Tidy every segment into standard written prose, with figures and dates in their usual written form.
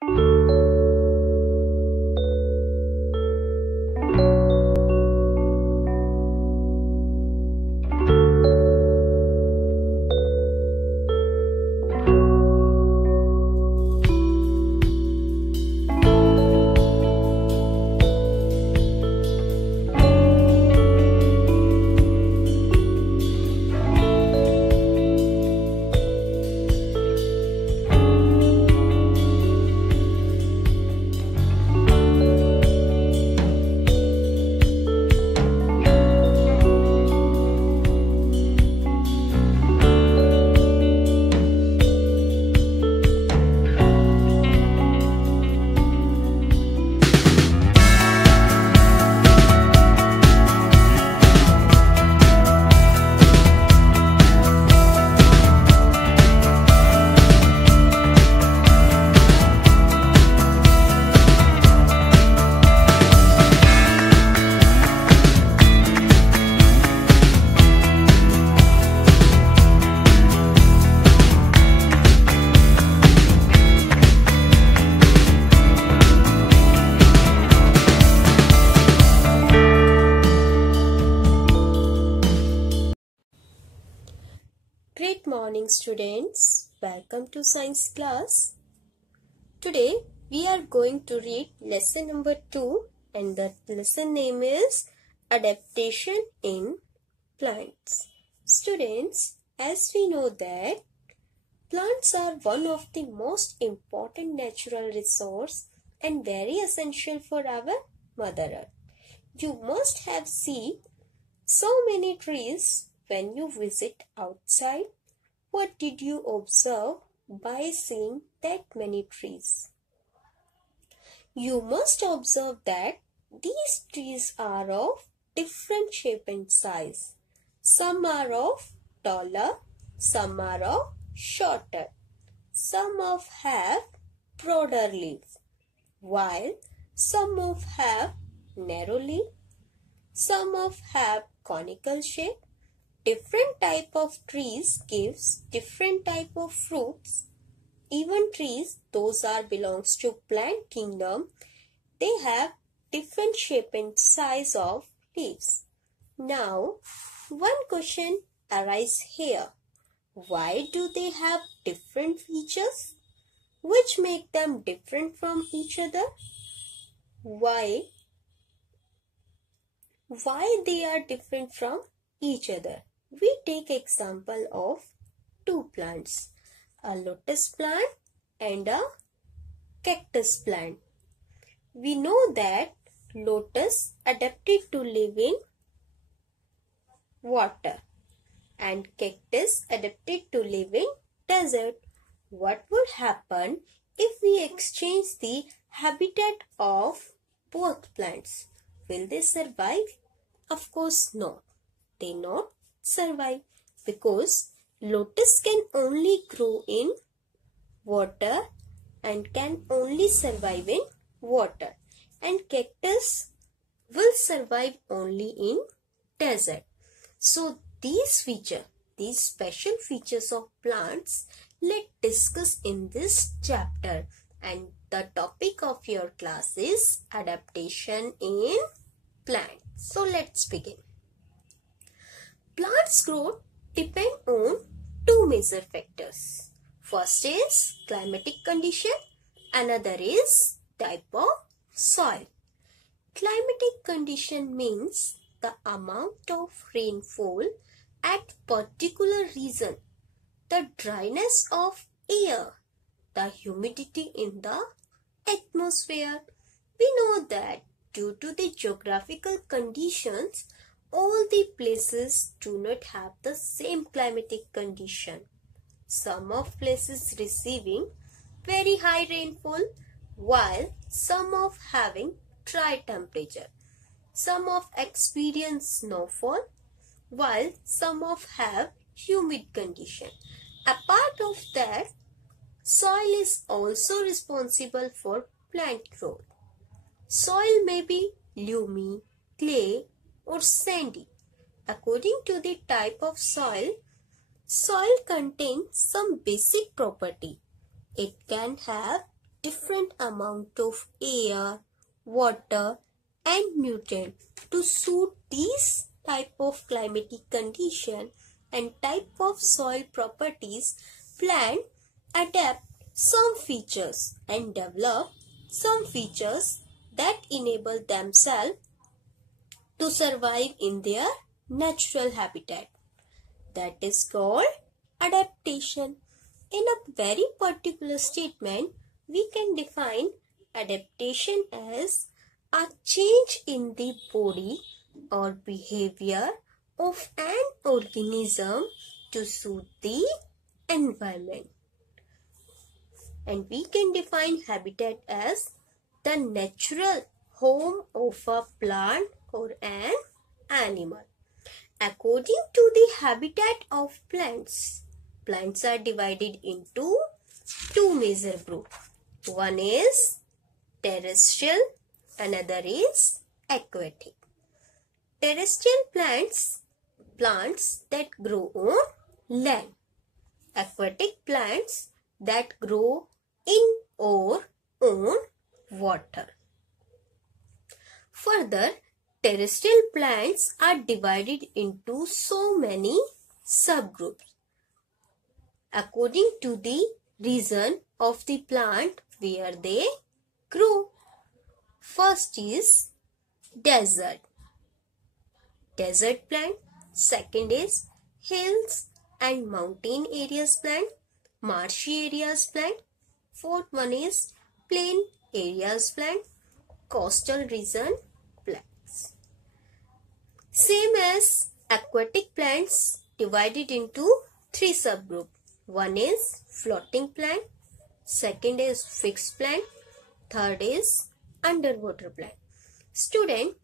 Great morning, students. Welcome to science class. Today we are going to read lesson number 2 and the lesson name is Adaptation in Plants. Students, as we know that plants are one of the most important natural resource and very essential for our Mother Earth. You must have seen so many trees when you visit outside. What did you observe by seeing that many trees? You must observe that these trees are of different shape and size. Some are of taller, some are of shorter. Some of have broader leaves, while some of have narrow leaf. Some of have conical shape. Different type of trees gives different type of fruits. Even trees, those are belongs to plant kingdom, they have different shape and size of leaves. Now, one question arises here. Why do they have different features? Which make them different from each other? Why they are different from each other? We take example of two plants, a lotus plant and a cactus plant. We know that lotus adapted to live in water and cactus adapted to live in desert. What would happen if we exchange the habitat of both plants? Will they survive? Of course not. They not survive because lotus can only grow in water and can only survive in water, and cactus will survive only in desert. So these special features of plants, let's discuss in this chapter, and the topic of your class is adaptation in plants. So let's begin. Plants' growth depend on two major factors. First is climatic condition, another is type of soil. Climatic condition means the amount of rainfall at particular region, the dryness of air, the humidity in the atmosphere. We know that due to the geographical conditions, all the places do not have the same climatic condition. Some of places receiving very high rainfall, while some of having dry temperature. Some of experience snowfall, while some of have humid condition. Apart of that, soil is also responsible for plant growth. Soil may be loamy, clay, or sandy. According to the type of soil, soil contains some basic property. It can have different amount of air, water and nutrient to suit these type of climatic condition and type of soil properties. Plant adapt some features and develop some features that enable themselves to survive in their natural habitat. That is called adaptation. In a very particular statement, we can define adaptation as a change in the body or behavior of an organism to suit the environment. And we can define habitat as the natural home of a plant or an animal. According to the habitat of plants, plants are divided into two major groups. One is terrestrial, another is aquatic. Terrestrial plants that grow on land. Aquatic plants that grow in or on water. Further, terrestrial plants are divided into so many subgroups according to the region of the plant where they grow. First is desert plant. Second is hills and mountain areas plant, marshy areas plant. Fourth one is plain areas plant, coastal region plants. Same as aquatic plants divided into three subgroups. One is floating plant, second is fixed plant, third is underwater plant. Student,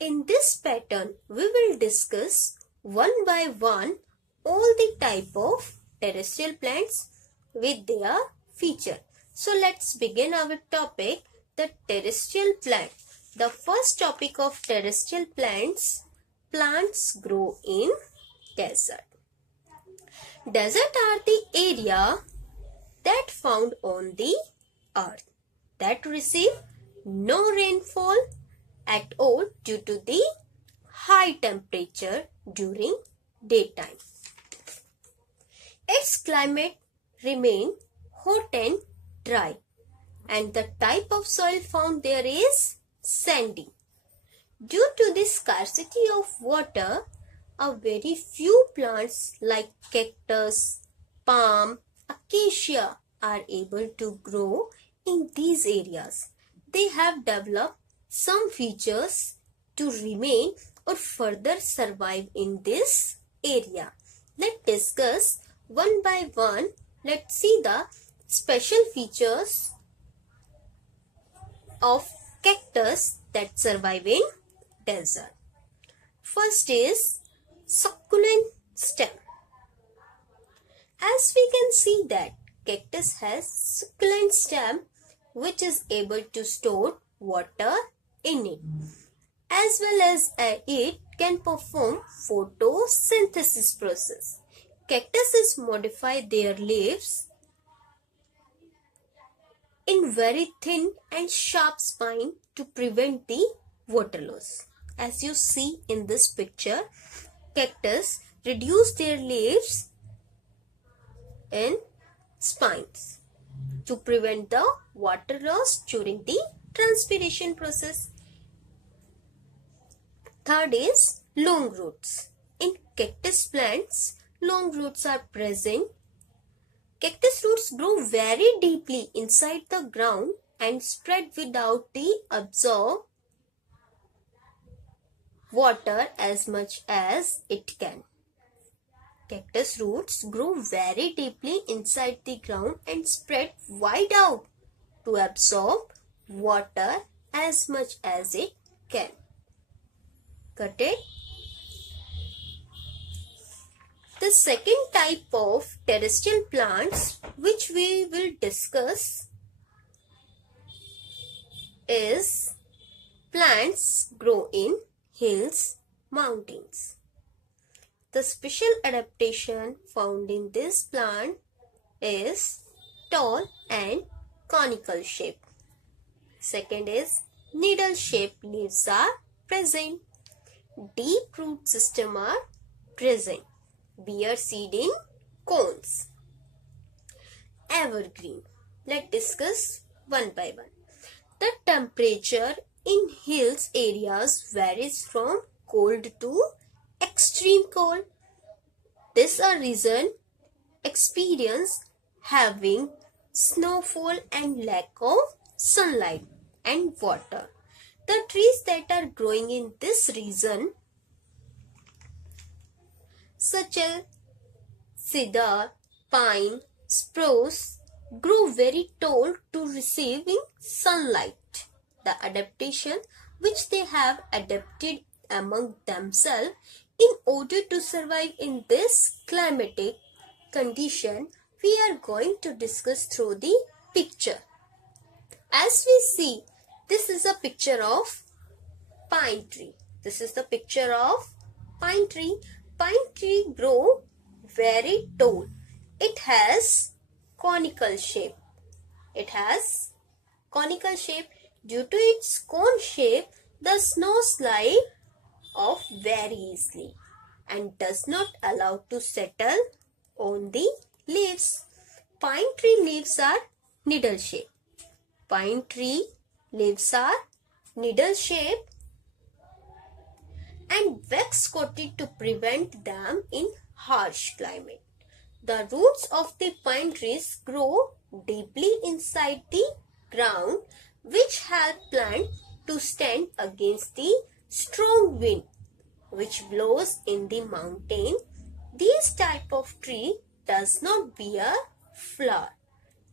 in this pattern we will discuss one by one all the type of terrestrial plants with their feature. So let's begin our topic, the terrestrial plant. The first topic of terrestrial plants, plants grow in desert. Desert are the area that found on the earth that receive no rainfall at all due to the high temperature during daytime. Its climate remains hot and dry, and the type of soil found there is sandy. Due to the scarcity of water, a very few plants like cactus, palm, acacia are able to grow in these areas. They have developed some features to remain or further survive in this area. Let's discuss one by one. Let's see the special features of cactus that survive in desert. First is succulent stem. As we can see that cactus has succulent stem which is able to store water in it, as well as it can perform photosynthesis process. Cactuses modify their leaves in very thin and sharp spine to prevent the water loss. As you see in this picture, cactus reduce their leaves in spines to prevent the water loss during the transpiration process. Third is long roots. In cactus plants, long roots are present. Cactus roots grow very deeply inside the ground and spread without the absorb water as much as it can. Cactus roots grow very deeply inside the ground and spread wide out to absorb water as much as it can. Got it? The second type of terrestrial plants which we will discuss is plants grow in hills, mountains. The special adaptation found in this plant is tall and conical shape. Second is needle shaped leaves are present. Deep root system are present. Bear seeding cones. Evergreen. Let's discuss one by one. The temperature in hills areas varies from cold to extreme cold. This is a reason experience having snowfall and lack of sunlight and water. The trees that are growing in this region, such as cedar, pine, spruce, grow very tall to receiving sunlight. The adaptation which they have adapted among themselves in order to survive in this climatic condition, we are going to discuss through the picture. As we see, this is a picture of pine tree. This is the picture of pine tree. Pine tree grow very tall. It has conical shape. It has conical shape. Due to its cone shape, the snow slide off very easily and does not allow to settle on the leaves. Pine tree leaves are needle shape. Pine tree leaves are needle shape and wax coated to prevent them in harsh climate. The roots of the pine trees grow deeply inside the ground, which help plant to stand against the strong wind which blows in the mountain. This type of tree does not bear flower.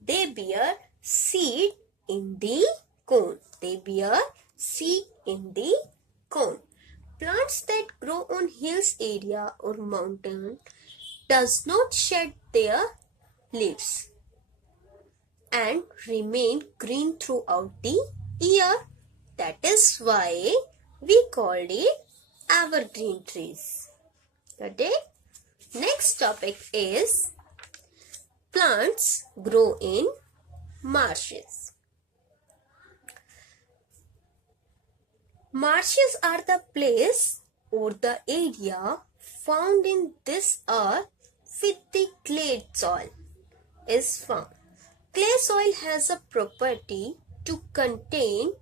They bear seed in the cone. They bear seed in the cone. Plants that grow on hills area or mountain does not shed their leaves and remain green throughout the year. That is why we called it evergreen trees. Okay? Next topic is plants grow in marshes. Marshes are the place or the area found in this earth with the clay soil is found. Clay soil has a property to contain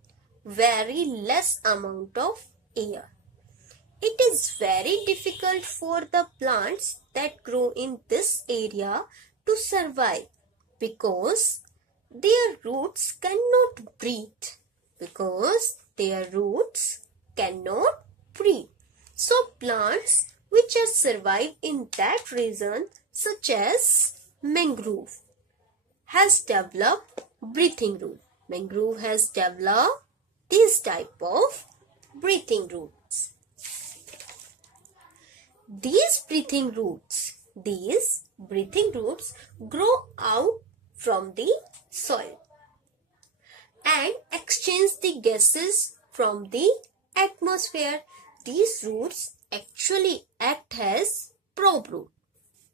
very less amount of air. It is very difficult for the plants that grow in this area to survive because their roots cannot breathe. So plants which are survive in that region, such as mangrove, has developed breathing root. Mangrove has developed this type of breathing roots. These breathing roots grow out from the soil and exchange the gases from the atmosphere. These roots actually act as probe root.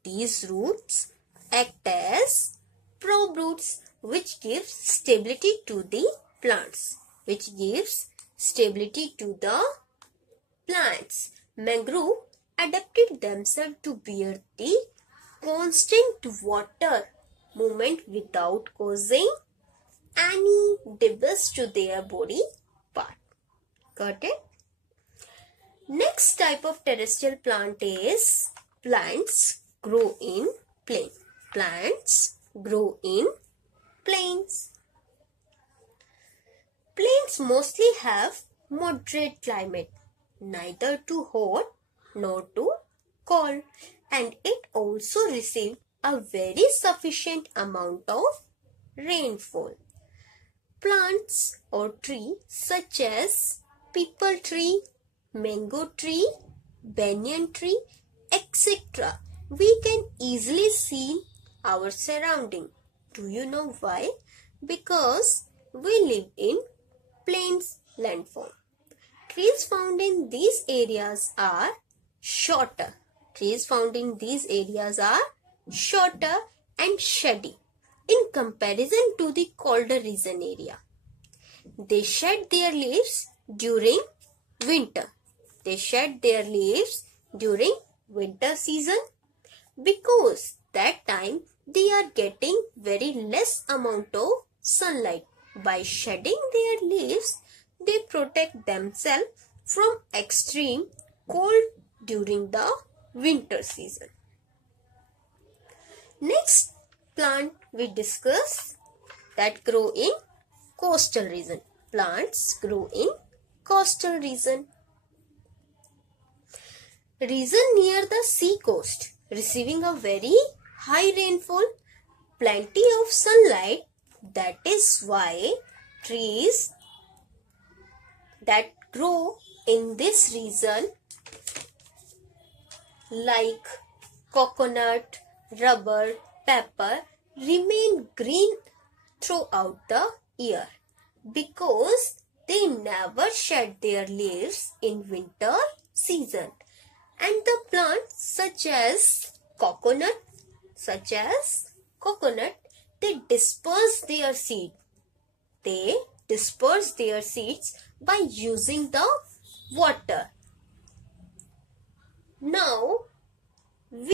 These roots act as probe roots which gives stability to the plants. Mangrove adapted themselves to bear the constant water movement without causing any damage to their body part. Got it? Next type of terrestrial plant is plants grow in plain. Plants grow in plains. Plains mostly have moderate climate, neither too hot nor too cold, and it also receives a very sufficient amount of rainfall. Plants or trees such as peepal tree, mango tree, banyan tree, etc. we can easily see our surrounding. Do you know why? Because we live in plains landform. Trees found in these areas are shorter. And shady. in comparison to the colder region area. They shed their leaves during winter. They shed their leaves during winter season because that time they are getting very less amount of sunlight. By shedding their leaves, they protect themselves from extreme cold during the winter season. Next plant we discuss that grow in coastal region. Plants grow in coastal region. Region near the sea coast, receiving a very high rainfall, plenty of sunlight. That is why trees that grow in this region like coconut, rubber, pepper remain green throughout the year because they never shed their leaves in winter season. And the plants such as coconut, they disperse their seed. They disperse their seeds by using the water. Now